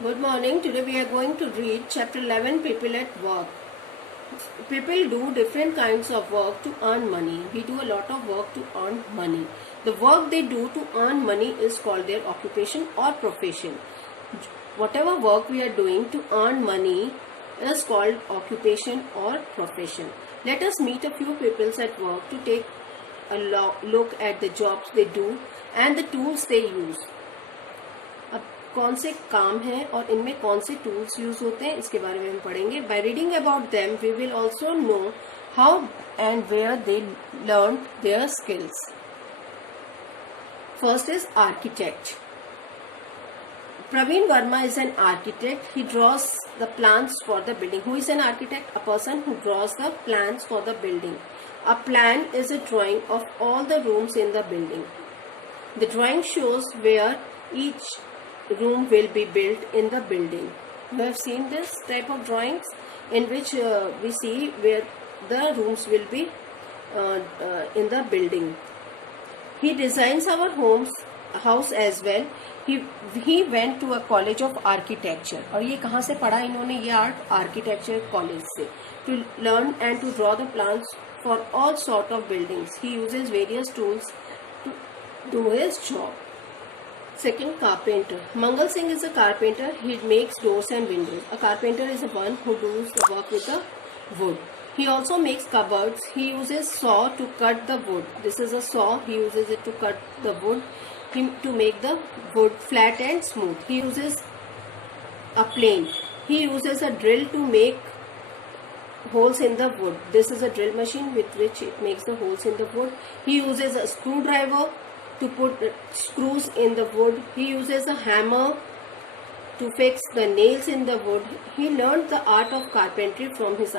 Good morning. Today we are going to read chapter 11, People at Work. People do different kinds of work to earn money. We do a lot of work to earn money. The work they do to earn money is called their occupation or profession. Whatever work we are doing to earn money is called occupation or profession. Let us meet a few people at work to take a look at the jobs they do and the tools they use. अब कौन से काम हैं और इनमें कौन से tools use होते हैं इसके बारे में हम पढ़ेंगे. By reading about them we will also know how and where they learn their skills. First is architect. Praveen Verma is an architect. He draws the plans for the building. Who is an architect? A person who draws the plans for the building. A plan is a drawing of all the rooms in the building. The drawing shows where each room will be built in the building. You have seen this type of drawings in which we see where the rooms will be in the building. He designs our house as well. He went to a college of architecture. और ये कहाँ से पढ़ा इन्होंने ये art? Architecture college से. To learn and to draw the plans for all sort of buildings. He uses various tools to do his job. Second, carpenter. Mangal Singh is a carpenter. He makes doors and windows. A carpenter is the one who does the work with the wood. He also makes cupboards. He uses saw to cut the wood. This is a saw. He uses it to cut the wood. To make the wood flat and smooth. He uses a plane. He uses a drill to make holes in the wood. This is a drill machine with which it makes the holes in the wood. He uses a screwdriver to put screws in the wood. He uses a hammer to fix the nails in the wood. He learned the art of carpentry from his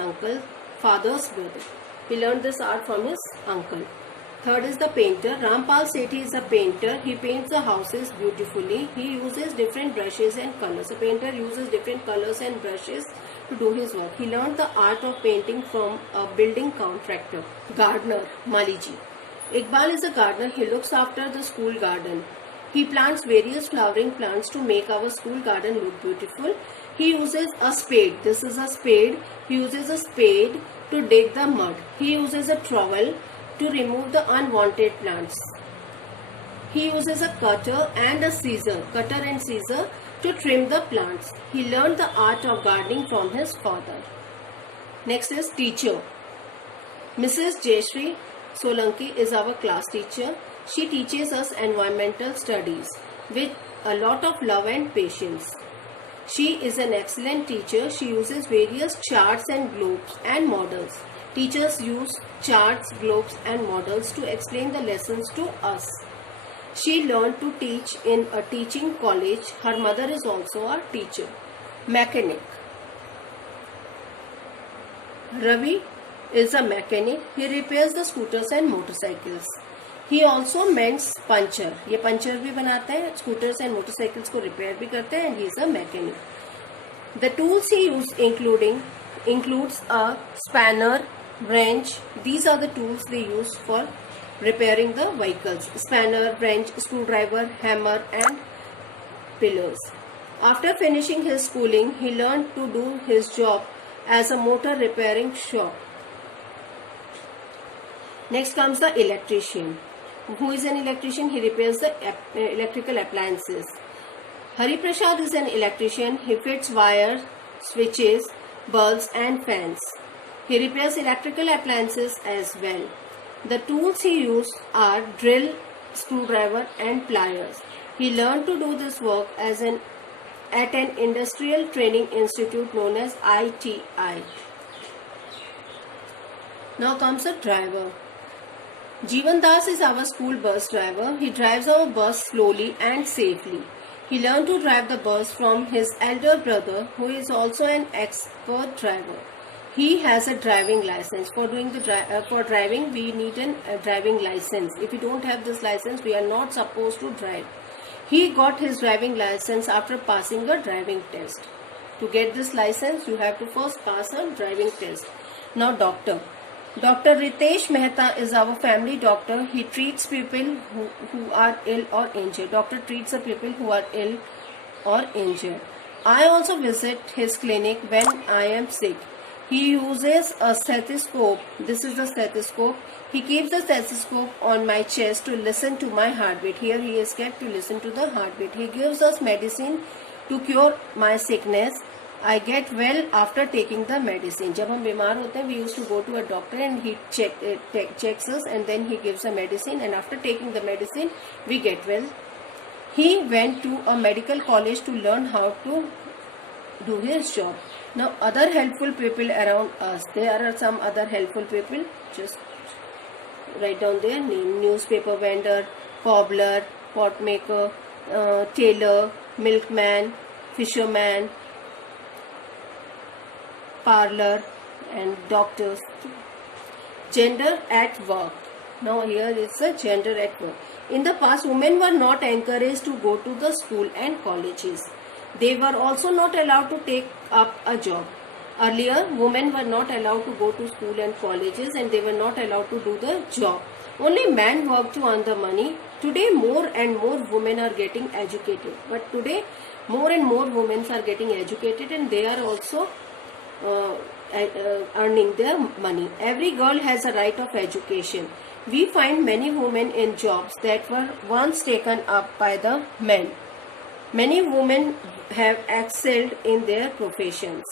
father's brother. He learned this art from his uncle. Third is the painter. Rampal Sethi is a painter. He paints the houses beautifully. He uses different brushes and colors. A painter uses different colors and brushes to do his work. He learned the art of painting from a building contractor. Gardener, Maliji. Iqbal is a gardener. He looks after the school garden. He plants various flowering plants to make our school garden look beautiful. He uses a spade. This is a spade. He uses a spade to dig the mud. He uses a trowel to remove the unwanted plants. He uses a cutter and scissor to trim the plants. He learned the art of gardening from his father. Next is teacher. Mrs. Jayashree Solanki is our class teacher. She teaches us environmental studies with a lot of love and patience. She is an excellent teacher. She uses various charts and globes and models. Teachers use charts, globes and models to explain the lessons to us. She learned to teach in a teaching college. Her mother is also a teacher. Mechanic. Ravi is a mechanic. He repairs the scooters and motorcycles. He also mends puncture. ये puncture भी बनाता है, scooters and motorcycles को repair भी करता है, and he is a mechanic. The tools he uses includes a spanner, wrench. These are the tools they use for repairing the vehicles. Spanner, wrench, screwdriver, hammer and pillars. After finishing his schooling, he learned to do his job as a motor repairing shop. Next comes the electrician. Who is an electrician? He repairs the electrical appliances. Hari Prasad is an electrician. He fits wires, switches, bulbs and fans. He repairs electrical appliances as well. The tools he uses are drill, screwdriver and pliers. He learned to do this work at an industrial training institute known as ITI. Now comes a driver. Jeevan Das is our school bus driver. He drives our bus slowly and safely. He learned to drive the bus from his elder brother, who is also an expert driver. He has a driving license. For driving, we need a driving license. If we don't have this license, we are not supposed to drive. He got his driving license after passing a driving test. To get this license, you have to first pass a driving test. Now, doctor. Dr. Ritesh Mehta is our family doctor. He treats people who are ill or injured. Doctor treats the people who are ill or injured. I also visit his clinic when I am sick. He uses a stethoscope. This is the stethoscope. He keeps the stethoscope on my chest to listen to my heartbeat. Here he is kept to listen to the heartbeat. He gives us medicine to cure my sickness. I get well after taking the medicine. जब हम बीमार होते हैं, we used to go to a doctor and he checks us and then he gives a medicine, and after taking the medicine we get well. He went to a medical college to learn how to do his job. Now other helpful people around us. There are some other helpful people. Just write down their name: newspaper vendor, cobbler, pot maker, tailor, milkman, fisherman, parlor, and doctors. Gender at work. Now here is a gender at work. In the past, women were not encouraged to go to the school and colleges. They were also not allowed to take up a job. Earlier, women were not allowed to go to school and colleges, and they were not allowed to do the job. Only men worked to earn the money. Today, more and more women are getting educated. But today, more and more women are getting educated, and they are also earning their money. Every girl has a right of education. We find many women in jobs that were once taken up by the men. Many women have excelled in their professions.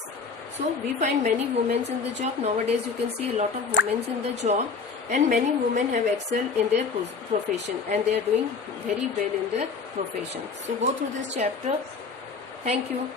So we find many women in the job. Nowadays you can see a lot of women in the job, and many women have excelled in their profession, and they are doing very well in their profession. So go through this chapter. Thank you.